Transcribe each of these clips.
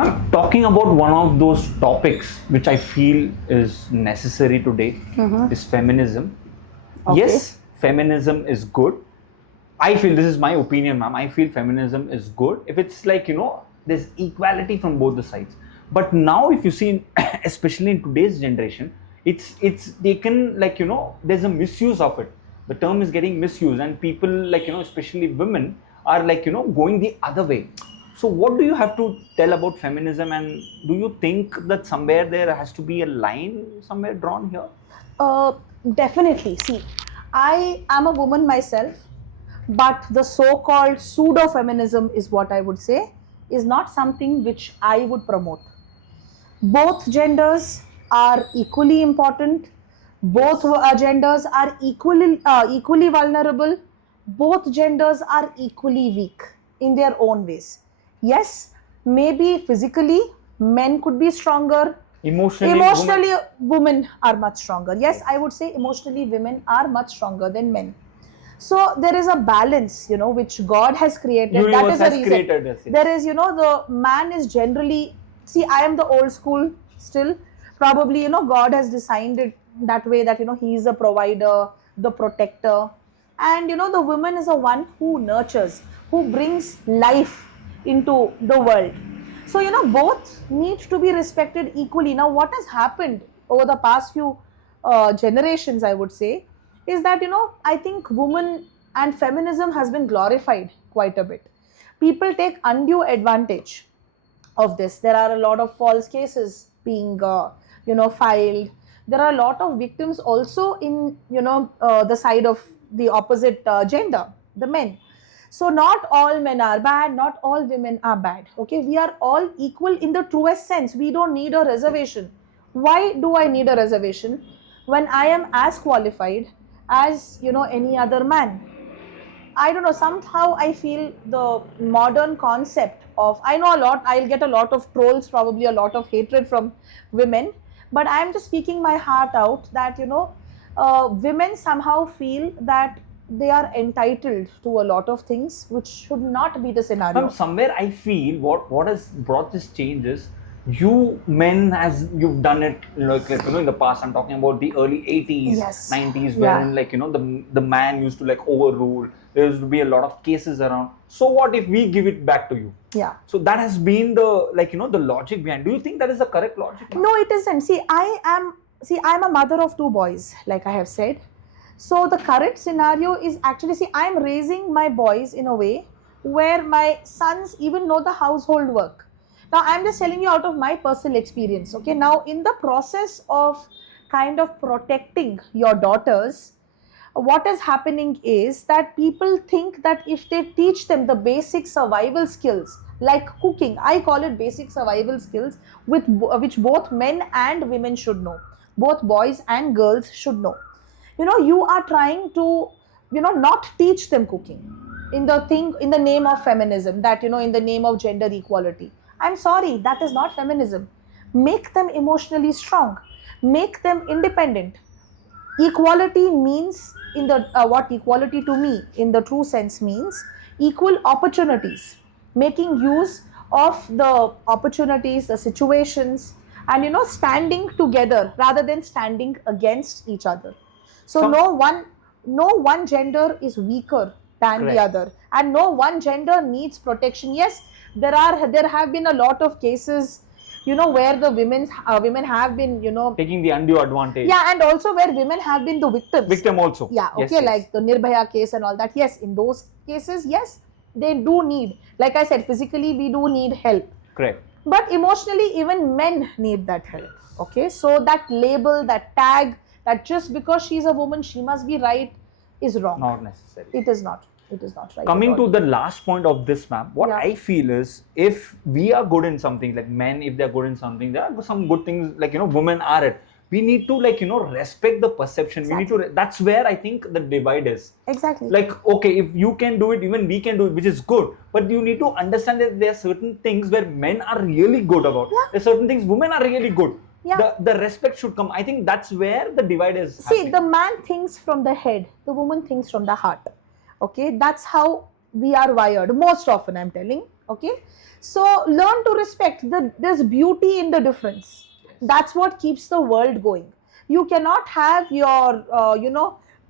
I'm talking about one of those topics which I feel is necessary today is feminism. Okay. Yes, feminism is good. I feel, this is my opinion, ma'am. I feel feminism is good if it's like, there's equality from both the sides. But now, if you see, especially in today's generation, it's taken like, there's a misuse of it. The term is getting misused, and people like, especially women are like, going the other way. So, what do you have to tell about feminism, and do you think that somewhere there has to be a line somewhere drawn here? Definitely. See, I am a woman myself, but the so-called pseudo-feminism is what I would say is not something which I would promote. Both genders are equally important. Both genders are equally vulnerable. Both genders are equally weak in their own ways. Yes, maybe physically men could be stronger. Emotionally, women are much stronger. Yes, I would say emotionally women are much stronger than men. So there is a balance, which God has created. Universe that is has the reason. created this, yes. There is, the man is generally, see, I am the old school still. Probably, God has designed it that way that, he is the provider, the protector. And, the woman is the one who nurtures, who brings life into the world. So, both need to be respected equally. Now, what has happened over the past few generations, I would say, is that, I think women and feminism has been glorified quite a bit. People take undue advantage of this. There are a lot of false cases being, filed. There are a lot of victims also in, the side of the opposite gender, the men. So not all men are bad, not all women are bad. Okay, we are all equal in the truest sense. We don't need a reservation. Why do I need a reservation when I am as qualified as, any other man? I don't know, somehow I feel the modern concept of, I know a lot, I'll get a lot of trolls, probably a lot of hatred from women, but I'm just speaking my heart out that, women somehow feel that they are entitled to a lot of things, which should not be the scenario. From somewhere I feel what has brought this change is you men, as you've done it like in the past. I'm talking about the early 80s, Yes. 90s, Yeah. wherein like the man used to like overrule. There used to be a lot of cases around. So what if we give it back to you? Yeah. So that has been the the logic behind. Do you think that is the correct logic? No, it isn't. See, I'm a mother of 2 boys, like I have said. So the current scenario is actually, see, I'm raising my boys in a way where my sons even know the household work. Now, I'm just telling you out of my personal experience. Okay. Now, in the process of kind of protecting your daughters, what is happening is that people think that if they teach them the basic survival skills like cooking, I call it basic survival skills, which both men and women should know, both boys and girls should know. You are trying to, not teach them cooking in the name of feminism, that, in the name of gender equality. I'm sorry, that is not feminism. Make them emotionally strong, make them independent. Equality means, in the what equality to me in the true sense means, equal opportunities, making use of the opportunities, the situations, and, standing together rather than standing against each other. So no one gender is weaker than the other, and no one gender needs protection. Yes, there have been a lot of cases, where the women have been, taking the undue advantage. Yeah, and also where women have been the victims. Victim also. Yeah, okay, Yes. like the Nirbhaya case and all that. Yes, in those cases, yes, they do need, like I said, physically we do need help. Correct. But emotionally, even men need that help. Okay, so that label, that tag, that just because she's a woman, she must be right, is wrong. Not necessary. It is not. It is not right. Coming to the last point of this, ma'am, what Yeah. I feel is, if we are good in something, like men, if they're good in something, there are some good things, like, women are it. We need to, like, respect the perception. Exactly. We need to, that's where I think the divide is. Exactly. Like, okay, if you can do it, even we can do it, which is good. But you need to understand that there are certain things where men are really good about. Yeah. There are certain things women are really good. Yeah. The respect should come. I think that's where the divide is. See, happening. the man thinks from the head, the woman thinks from the heart. Okay, that's how we are wired most often, I'm telling. Okay, so learn to respect there's beauty in the difference. That's what keeps the world going. You cannot have your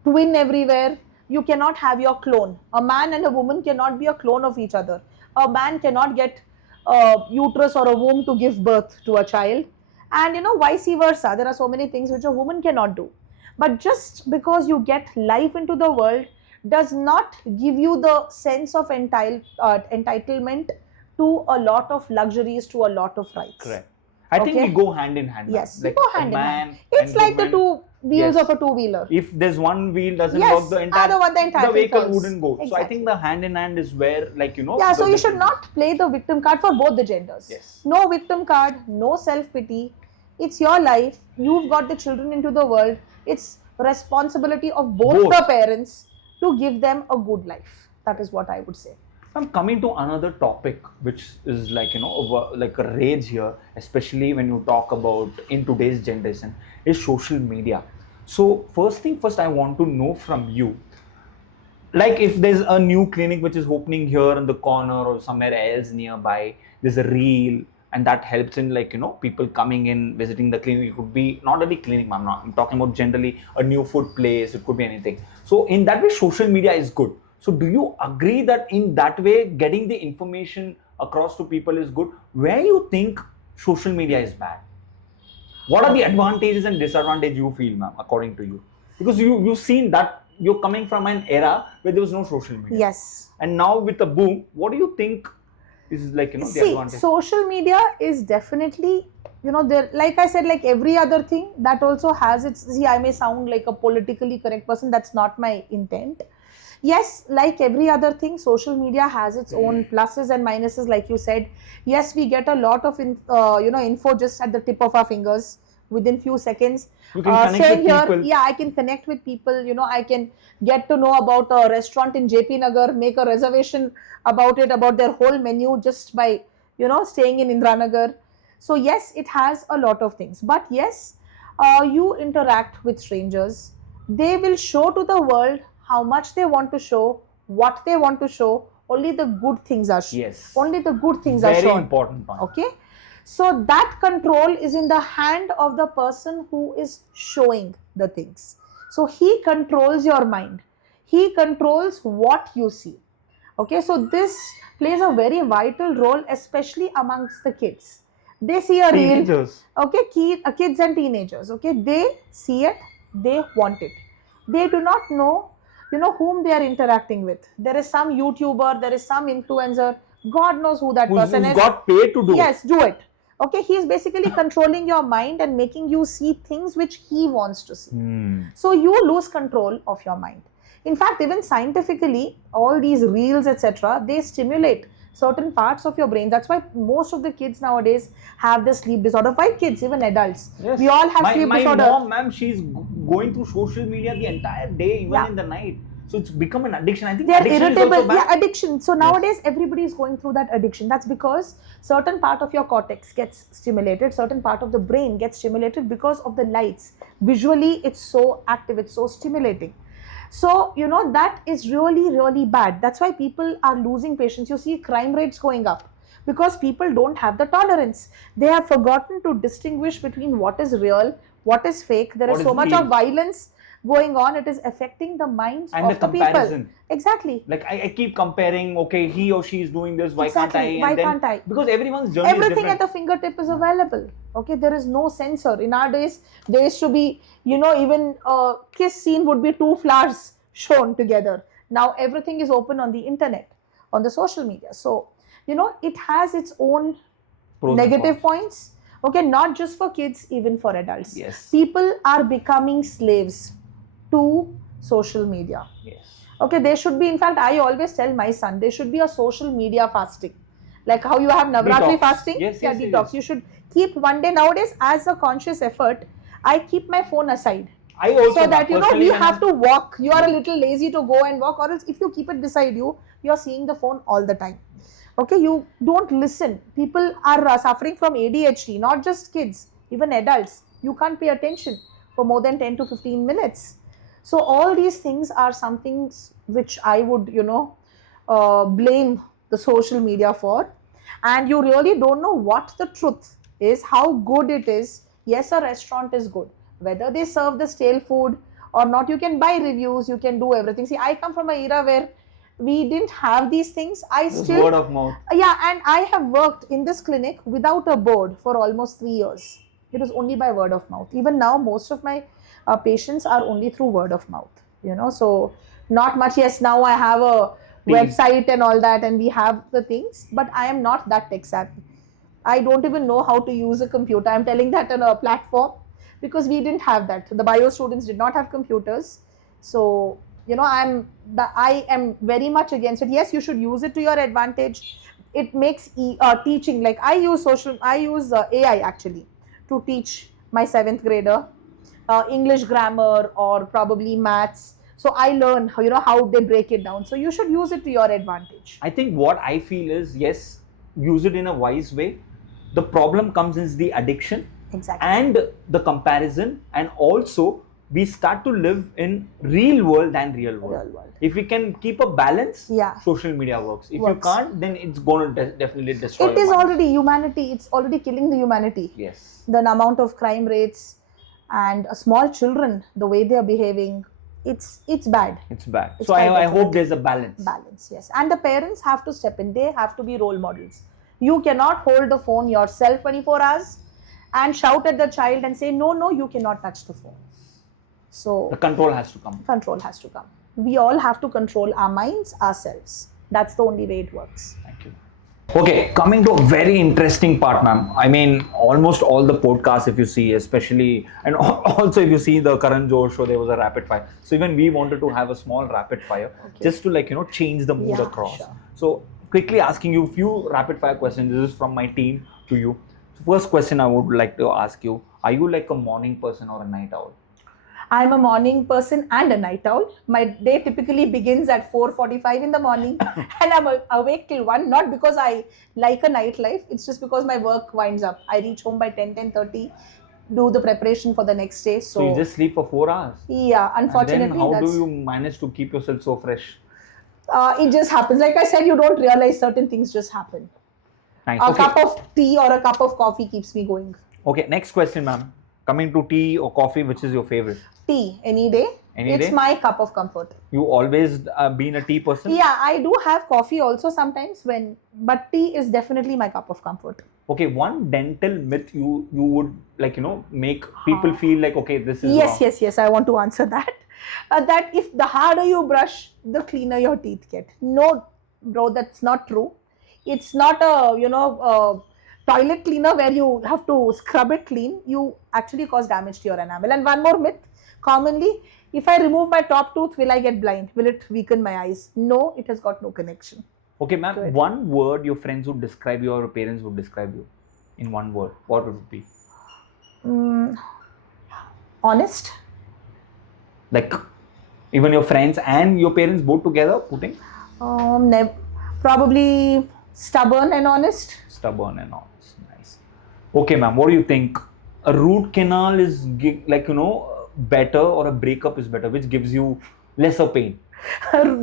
twin everywhere. You cannot have your clone. A man and a woman cannot be a clone of each other. A man cannot get a uterus or a womb to give birth to a child, and vice versa. There are so many things which a woman cannot do. But just because you get life into the world does not give you the sense of entitlement to a lot of luxuries, to a lot of rights. Correct. I think Okay. we go hand in hand. Yes, Like we go a hand in hand. man It's and like the woman, two wheels yes. of a two-wheeler. If there's one wheel doesn't Yes, work, the entire the entire vehicle thing falls. wouldn't go. So I Exactly. think the hand in hand is where, like, Yeah, so you should not play the victim card for both the genders. Yes. No victim card, no self-pity. It's your life. You've got the children into the world. It's responsibility of both the parents to give them a good life. That is what I would say. I'm coming to another topic, which is like, like a rage here, especially when you talk about in today's generation, is social media. So first thing first, I want to know from you, like if there's a new clinic which is opening here in the corner or somewhere else nearby, there's a reel and that helps in, like, people coming in, visiting the clinic. It could be not only clinic, I'm talking about generally a new food place, it could be anything. So in that way, social media is good. So do you agree that in that way, getting the information across to people is good? Where you think social media is bad? What are the advantages and disadvantages you feel, ma'am, according to you? Because you've seen that you're coming from an era where there was no social media. Yes. And now with the boom, what do you think is, like, the advantage? See, social media is definitely, there, like I said, like every other thing, that also has its, I may sound like a politically correct person, that's not my intent. Yes, like every other thing, social media has its own pluses and minuses, like you said. Yes, we get a lot of info just at the tip of our fingers within few seconds. You can connect with people. Yeah, I can connect with people. I can get to know about a restaurant in JP Nagar, make a reservation about it, about their whole menu just by staying in Indranagar. So yes, it has a lot of things. But yes, you interact with strangers. They will show to the world how much they want to show, what they want to show. Only the good things are shown. Yes. Only the good things are shown. Very important point. Okay. So that control is in the hand of the person who is showing the things. So he controls your mind. He controls what you see. Okay. So this plays a very vital role, especially amongst the kids. They see a reel. Teenagers. Okay. Kids and teenagers. Okay. They see it. They want it. They do not know whom they are interacting with. There is some YouTuber, there is some influencer, God knows who that person is. Got paid to do Yes, do it. Okay, he is basically controlling your mind and making you see things which he wants to see. So you lose control of your mind. In fact, even scientifically, all these reels, etc., they stimulate certain parts of your brain. That's why most of the kids nowadays have this sleep disorder. Why kids, even adults? Yes. We all have sleep disorder. My mom, ma'am, she's going through social media the entire day, even in the night. So it's become an addiction. I think they are addiction irritable. is also bad. Yeah, addiction. So nowadays everybody is going through that addiction. That's because certain part of your cortex gets stimulated, certain part of the brain gets stimulated because of the lights. Visually, it's so active, it's so stimulating. So, that is really, really bad. That's why people are losing patience. You see crime rates going up because people don't have the tolerance. They have forgotten to distinguish between what is real, what is fake. There is so much of violence going on. It is affecting the minds and of the people. Exactly. Like I keep comparing, okay, he or she is doing this, why Exactly. can't I? Why can't I? Because everyone's journey Everything is different. at the fingertip is available. Okay, there is no censor. In our days, there used to be, even a kiss scene would be two flowers shown together. Now everything is open on the internet, on the social media. So, it has its own negative points. Okay, not just for kids, even for adults. Yes. People are becoming slaves to social media. Yes. Okay, there should be, in fact, I always tell my son, there should be a social media fasting. Like how you have Navratri fasting. Yes, detox. Yes. You should keep one day. Nowadays, as a conscious effort, I keep my phone aside. I also, so that, we have to walk. You are a little lazy to go and walk, or else if you keep it beside you, you are seeing the phone all the time. Okay, you don't listen. People are suffering from ADHD, not just kids, even adults. You can't pay attention for more than 10 to 15 minutes. So all these things are some things which I would, blame the social media for, and you really don't know what the truth is, how good it is. Yes, a restaurant is good. Whether they serve the stale food or not, you can buy reviews, you can do everything. See, I come from an era where we didn't have these things. Word of mouth. Yeah, and I have worked in this clinic without a board for almost 3 years. It was only by word of mouth. Even now, most of my patients are only through word of mouth, so not much. Yes, now I have a website and all that, and we have the things, but I am not that tech savvy. I don't even know how to use a computer. I'm telling that on a platform because we didn't have that. The bio students did not have computers. So, I am very much against it. Yes, you should use it to your advantage. It makes teaching, like I use AI actually to teach my 7th grader English grammar or probably maths. So I learn, how they break it down. So you should use it to your advantage. I think what I feel is, yes, use it in a wise way. The problem comes in the addiction. Exactly. And the comparison, and also we start to live in real world than real world. If we can keep a balance, social media works. If you can't, then it's going to definitely destroy. It is already humanity. It's already killing the humanity. Yes. The amount of crime rates and small children, the way they are behaving, it's bad. It's bad. So I hope there's a balance. Balance, yes. And the parents have to step in. They have to be role models. You cannot hold the phone yourself 24 hours and shout at the child and say, no, you cannot touch the phone. So the control has to come. Control has to come. We all have to control our minds ourselves. That's the only way it works. Thank you. Okay, coming to a very interesting part, ma'am. I mean, almost all the podcasts, if you see, especially, and also if you see the Karan Johar show, there was a rapid fire. So even we wanted to have a small rapid fire, just to change the mood across. Sure. So quickly asking you a few rapid fire questions. This is from my team to you. So first question I would like to ask you: are you like a morning person or a night owl? I'm a morning person and a night owl. My day typically begins at 4:45 in the morning and I'm awake till 1, not because I like a nightlife, it's just because my work winds up. I reach home by 10:30, do the preparation for the next day. So you just sleep for 4 hours? Yeah, unfortunately. And then how do you manage to keep yourself so fresh? It just happens. Like I said, you don't realize certain things just happen. Nice. A cup of tea or a cup of coffee keeps me going. Okay, next question, ma'am. Coming to tea or coffee, which is your favorite? Tea, any day. It's my cup of comfort. You always been a tea person? Yeah, I do have coffee also sometimes but tea is definitely my cup of comfort. Okay, one dental myth you would make people feel like, okay, this is Yes, I want to answer that. That if the harder you brush, the cleaner your teeth get. No, bro, that's not true. It's not a toilet cleaner where you have to scrub it clean. You actually cause damage to your enamel. And one more myth, commonly, if I remove my top tooth, will I get blind? Will it weaken my eyes? No, it has got no connection. Okay, ma'am, one word your friends would describe you or your parents would describe you in one word, what would it be? Honest. Like, even your friends and your parents both together putting? Probably stubborn and honest. Stubborn and honest. Nice. Okay, ma'am, what do you think? A root canal is better, or a breakup is better? Which gives you lesser pain?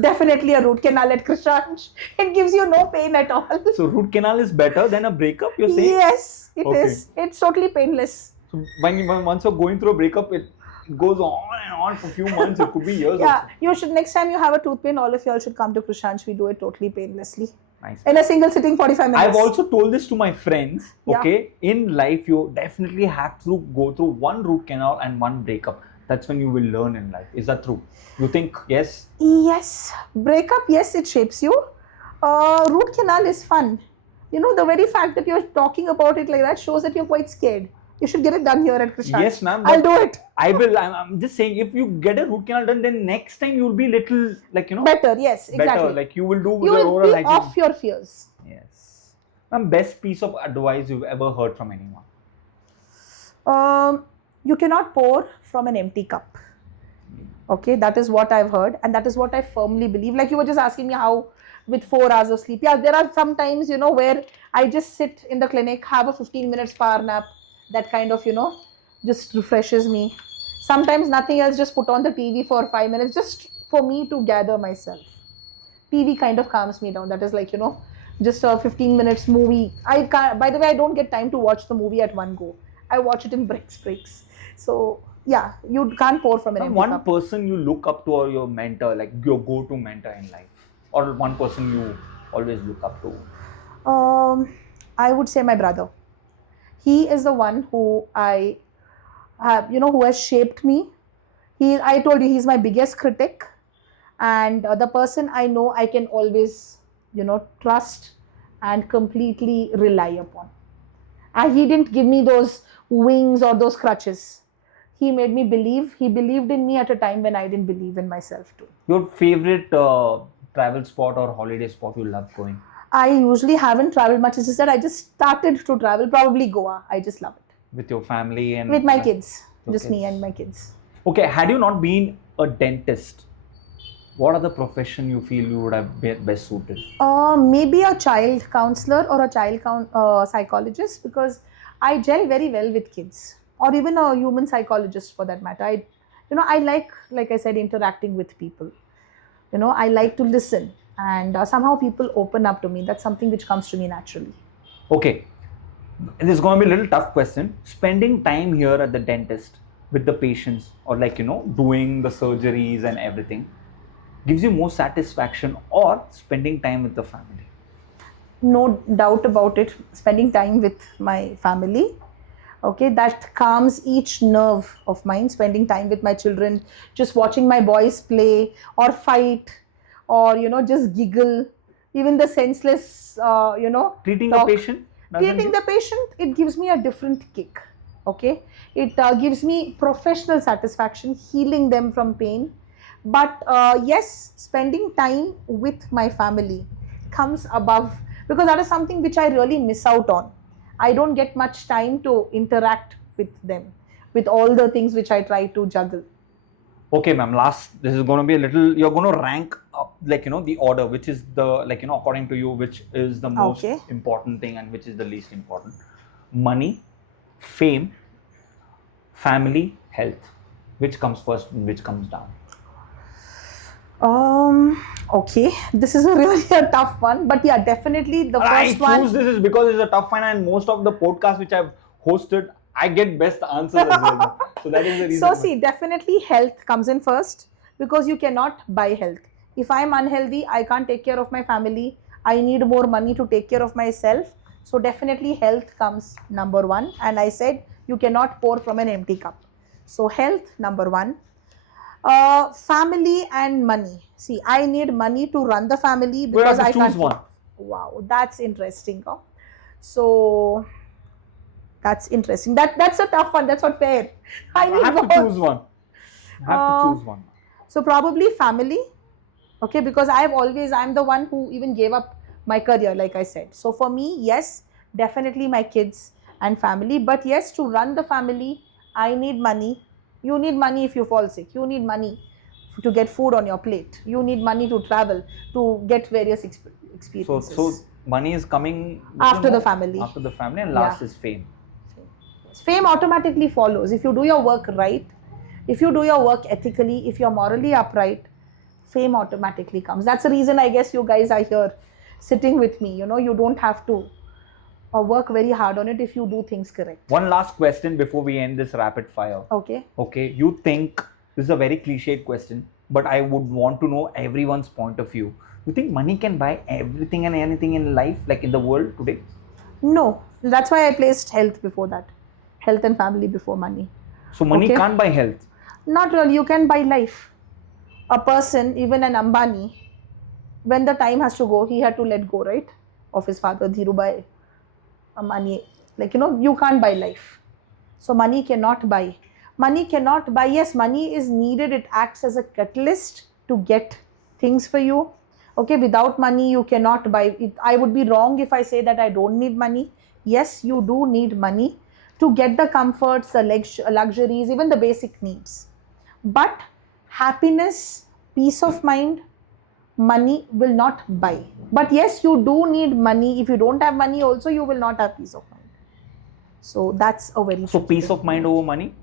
Definitely a root canal at Krishansh. It gives you no pain at all. So root canal is better than a breakup, you're saying? Yes, it is. It's totally painless. So once you're going through a breakup, it goes on and on for a few months. It could be years. Yeah, you should, next time you have a tooth pain, all of y'all should come to Krishansh. We do it totally painlessly. Nice. In a single sitting, 45 minutes. I've also told this to my friends. Okay, in life you definitely have to go through one root canal and one breakup. That's when you will learn in life. Is that true? You think yes? Yes. Breakup, yes, it shapes you. Root canal is fun. The very fact that you're talking about it like that shows that you're quite scared. You should get it done here at Krishansh. Yes, ma'am. I'll do it. I will. I'm just saying, if you get a root canal done, then next time you'll be little better. Yes, exactly. Better. Like you will do. You will be off your fears. Yes. Ma'am, best piece of advice you've ever heard from anyone? You cannot pour from an empty cup. Okay, that is what I've heard, and that is what I firmly believe. Like you were just asking me how with 4 hours of sleep. Yeah, there are some times where I just sit in the clinic, have a 15 minutes power nap. That kind of, just refreshes me. Sometimes nothing else, just put on the TV for 5 minutes just for me to gather myself. TV kind of calms me down. That is like, just a 15 minutes movie. I can't, by the way, I don't get time to watch the movie at one go. I watch it in breaks. So yeah, you can't pour from an empty One cup. person you look up to, or your mentor, like your go-to mentor in life, or one person you always look up to. I would say my brother. He is the one who I have, who has shaped me. I told you, he's my biggest critic, and the person I know I can always, trust and completely rely upon. And he didn't give me those wings or those crutches. He made me believe. He believed in me at a time when I didn't believe in myself too. Your favorite travel spot or holiday spot you love going? I usually haven't traveled much. It's just that I just started to travel, probably Goa. I just love it. With your family and With my kids. your Just me kids. and my kids. Okay, had you not been a dentist, what other profession you feel you would have been best suited? Maybe a child counselor or a child psychologist, because I gel very well with kids, or even a human psychologist for that matter. I like I said, interacting with people. I like to listen, and somehow people open up to me. That's something which comes to me naturally. Okay, this is going to be a little tough question. Spending time here at the dentist with the patients, or doing the surgeries and everything, gives you more satisfaction, or spending time with the family? No doubt about it. Spending time with my family, okay, that calms each nerve of mine. Spending time with my children, just watching my boys play or fight, or just giggle, even the senseless Treating talk. a patient? Treating the patient, it gives me a different kick. Okay, it gives me professional satisfaction, healing them from pain. But yes, spending time with my family comes above, because that is something which I really miss out on. I don't get much time to interact with them, with all the things which I try to juggle. Okay, ma'am, last, this is going to be a little, you're going to rank up, the order, which is the, according to you, which is the most Okay. important thing and which is the least important. Money, fame, family, health. Which comes first and which comes down? Okay, this is a really a tough one, but yeah, definitely the I first one. choose this is because it's a tough one, and most of the podcasts which I've hosted, I get best answers as well. So that is the reason. So see, definitely health comes in first, because you cannot buy health. If I'm unhealthy, I can't take care of my family. I need more money to take care of myself. So definitely health comes number one. And I said you cannot pour from an empty cup. So health number one. Family and money. See, I need money to run the family, We because have to I choose can't. one. Wow, that's interesting. Huh? So that's interesting. That's a tough one. That's not fair. I need I have to both. choose one. I have to choose one. So probably family, okay, because I'm the one who even gave up my career, like I said. So for me, yes, definitely my kids and family. But yes, to run the family, I need money. You need money if you fall sick. You need money to get food on your plate. You need money to travel, to get various experiences. So money is coming After the family. After the family, and last Yeah. is fame. Fame automatically follows. If you do your work right, if you do your work ethically, if you're morally upright, fame automatically comes. That's the reason I guess you guys are here sitting with me. You don't have to work very hard on it if you do things correct. One last question before we end this rapid fire. Okay. Okay, you think, this is a very cliched question, but I would want to know everyone's point of view. You think money can buy everything and anything in life, like in the world today? No. That's why I placed health before that. Health and family before money. So money Okay. can't buy health. Not really. You can buy life. A person, even an Ambani, when the time has to go, he had to let go, right? Of his father, Dhirubhai Ambani. You can't buy life. So money cannot buy. Money cannot buy. Yes, money is needed. It acts as a catalyst to get things for you. Okay, without money, you cannot buy it. I would be wrong if I say that I don't need money. Yes, you do need money to get the comforts, the luxuries, even the basic needs. But happiness, peace of mind, money will not buy. But yes, you do need money. If you don't have money also, you will not have peace of mind. So that's a very So peace of mind over money?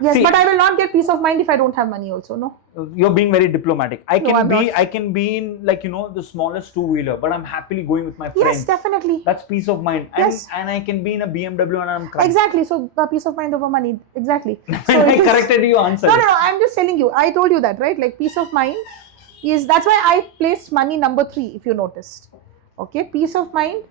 Yes, See, but I will not get peace of mind if I don't have money also, no? you're being very diplomatic. I'm not. I can be in, like, the smallest two-wheeler, but I'm happily going with my friends. Yes, definitely. That's peace of mind. Yes. And I can be in a BMW and I'm crying. Exactly. So peace of mind over money. Exactly. When So I it is- corrected you, answer. No, I'm just telling you. I told you that, right? Like peace of mind is, that's why I placed money number 3, if you noticed. Okay, peace of mind.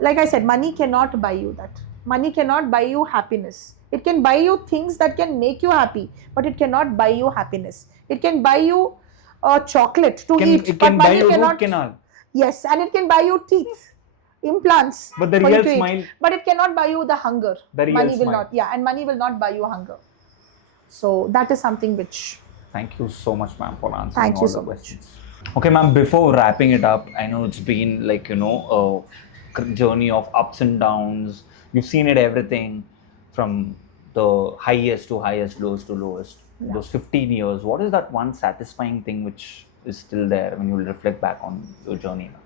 Like I said, money cannot buy you that. Money cannot buy you happiness. It can buy you things that can make you happy, but it cannot buy you happiness. It can buy you a chocolate to eat, It but can buy money you cannot. root canal. Yes, and it can buy you teeth, implants. But the for you real to eat. smile. But it cannot buy you the hunger. The real Money will smile. not. Yeah, and money will not buy you hunger. So that is something which. Thank you so much, ma'am, for answering Thank you all so the much. questions. Okay, ma'am, before wrapping it up, I know it's been like, a journey of ups and downs. You've seen it everything from the highest to highest, lowest to lowest. Yeah. Those 15 years, what is that one satisfying thing which is still there when you reflect back on your journey now?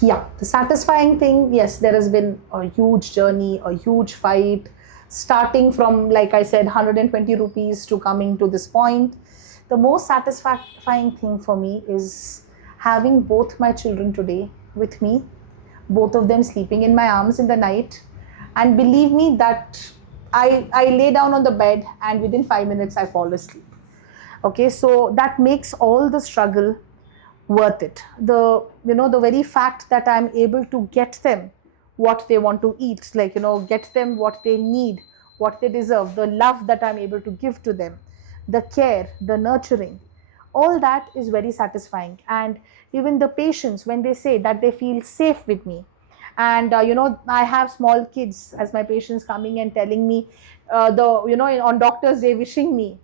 Yeah, the satisfying thing, yes, there has been a huge journey, a huge fight, starting from, like I said, 120 rupees to coming to this point. The most satisfying thing for me is having both my children today with me, both of them sleeping in my arms in the night. And believe me that I lay down on the bed and within 5 minutes I fall asleep. Okay, so that makes all the struggle worth it. The very fact that I'm able to get them what they want to eat, like get them what they need, what they deserve, the love that I'm able to give to them, the care, the nurturing, all that is very satisfying. And even the patients, when they say that they feel safe with me, and I have small kids as my patients coming and telling me on doctor's day wishing me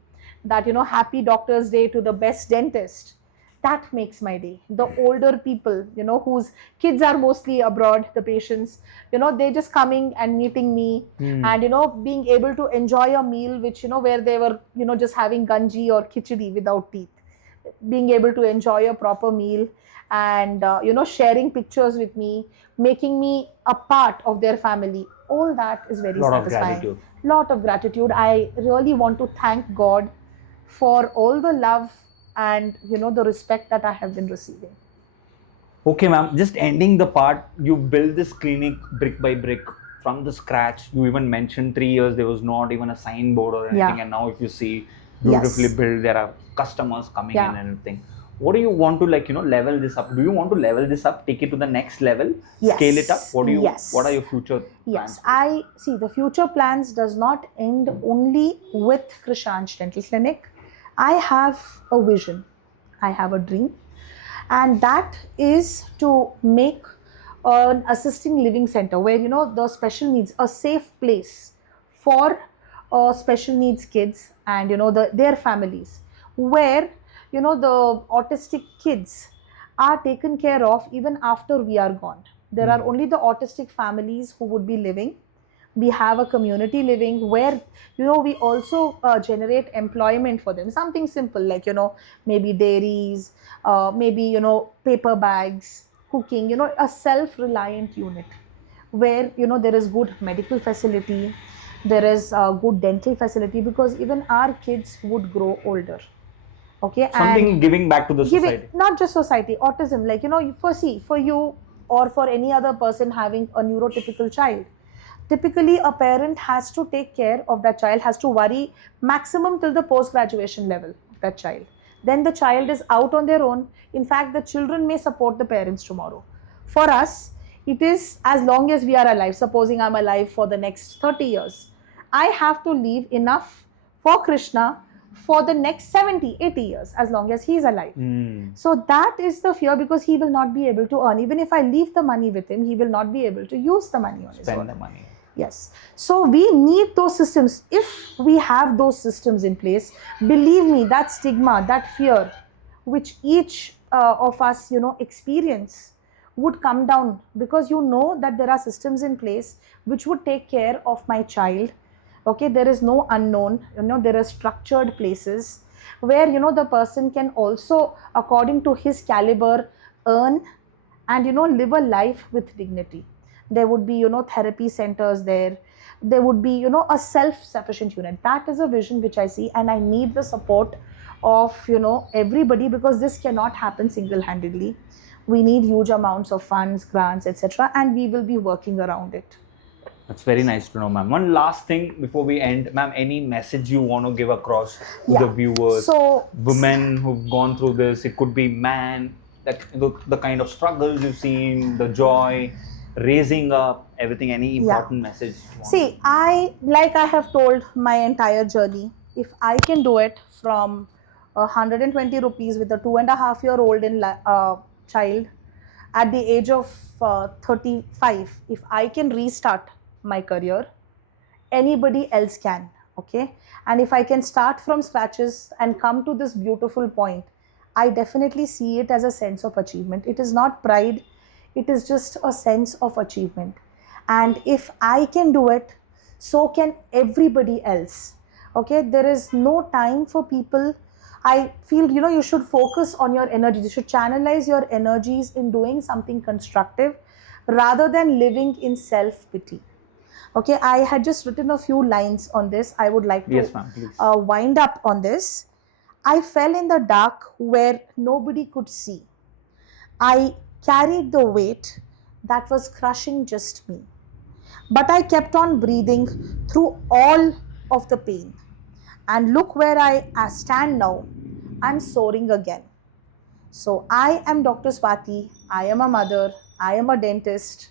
that happy doctor's day to the best dentist. That makes my day. The older people whose kids are mostly abroad, the patients, they just coming and meeting me, and being able to enjoy a meal which where they were just having ganji or khichdi without teeth, being able to enjoy a proper meal, and sharing pictures with me, making me a part of their family, all that is very satisfying. Lot of gratitude. I really want to thank God for all the love and the respect that I have been receiving. Okay, ma'am, just ending the part, you built this clinic brick by brick from the scratch. You even mentioned 3 years there was not even a signboard or anything, Yeah. and now if you see, beautifully Yes. built, there are customers coming Yeah. in and everything. What do you want to level this up? Do you want to level this up, take it to the next level, Yes. scale it up? Yes. What are your future Yes, plans? I see the future plans does not end only with Krishansh Dental Clinic. I have a vision, I have a dream, and that is to make an assisting living center where the special needs, a safe place for special needs kids and their families, where the autistic kids are taken care of even after we are gone. There are only the autistic families who would be living. We have a community living where we also generate employment for them, something simple like maybe dairies, maybe paper bags, cooking, a self-reliant unit where there is good medical facility, there is good dental facility, because even our kids would grow older. Okay, Something and giving back to the society. not just society, autism, like for you or for any other person having a neurotypical child, typically a parent has to take care of that child, has to worry maximum till the post graduation level of that child. Then the child is out on their own. In fact, the children may support the parents tomorrow. For us, it is as long as we are alive. Supposing I'm alive for the next 30 years, I have to leave enough for Krishna for the next 70, 80 years, as long as he is alive. So that is the fear, because he will not be able to earn. Even if I leave the money with him, he will not be able to use the money on his own. Spend the money. Yes. So we need those systems. If we have those systems in place, believe me, that stigma, that fear, which each of us, experience, would come down, because that there are systems in place which would take care of my child. Okay, there is no unknown, there are structured places where, the person can also, according to his caliber, earn and, live a life with dignity. There would be, therapy centers there. there would be, you know, a self-sufficient unit. That is a vision which I see, and I need the support of, you know, everybody, because this cannot happen single-handedly. We need huge amounts of funds, grants, etc., and we will be working around it. That's very nice to know, ma'am. One last thing before we end, ma'am, any message you want to give across to the viewers? So, women who've gone through this, it could be man, like the kind of struggles you've seen, the joy, raising up, everything, any important message you want? See, like I have told my entire journey, if I can do it from 120 rupees with a 2.5-year-old child at the age of 35, if I can restart my career, anybody else can. Okay, and if I can start from scratches and come to this beautiful point, I definitely see it as a sense of achievement. It is not pride, it is just a sense of achievement. And if I can do it, so can everybody else. Okay, there is no time for people. I feel, you know, you should focus on your energies. You should channelize your energies in doing something constructive rather than living in self-pity. Okay, I had just written a few lines on this. I would like to Yes, ma'am, please. wind up on this. I fell in the dark where nobody could see. I carried the weight that was crushing just me. But I kept on breathing through all of the pain. And look where I stand now. I'm soaring again. So I am Dr. Swathi. I am a mother. I am a dentist.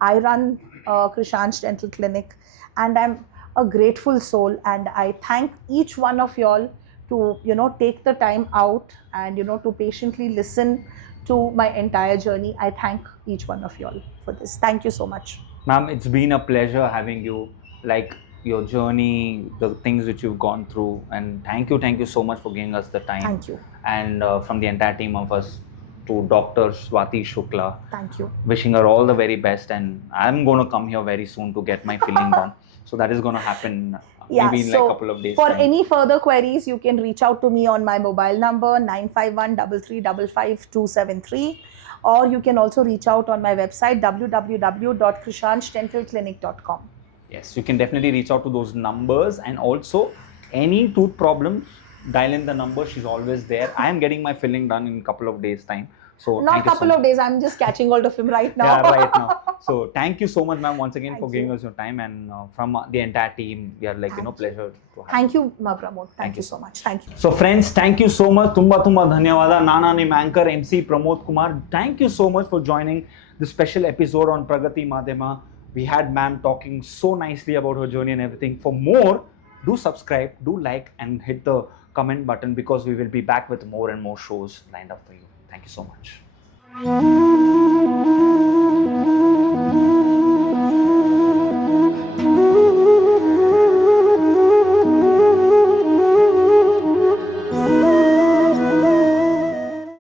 I run Krishan's Dental Clinic, and I'm a grateful soul. And I thank each one of y'all to, you know, take the time out and, you know, to patiently listen to my entire journey. I thank each one of y'all for this. Thank you so much. Ma'am, it's been a pleasure having you. Like your journey, the things which you've gone through, and thank you so much for giving us the time. Thank you. And from the entire team of us, to Dr. Swathi Shukla, Thank you. wishing her all the very best. And I'm going to come here very soon to get my filling done. So that is going to happen maybe in like a couple of days. For any further queries, you can reach out to me on my mobile number 951-335-5273, or you can also reach out on my website www.krishandentalclinic.com. Yes, you can definitely reach out to those numbers, and also any tooth problems, dial in the number. She's always there. I am getting my filling done in a couple of days' time. So not a couple of days, I'm just catching hold of him right now. Yeah, right now. So thank you so much, ma'am, once again for giving us your time, and from the entire team, we are like, pleasure to have Thank you, Pramod. Thank you so much. Thank you. So friends, thank you so much. Tumba dhanyawada. Nana nim anchor MC Pramod Kumar. Thank you so much for joining this special episode on Pragathi Madhyama. We had ma'am talking so nicely about her journey and everything. For more, do subscribe, do like, and hit the comment button, because we will be back with more and more shows lined up for you. Thank you so much.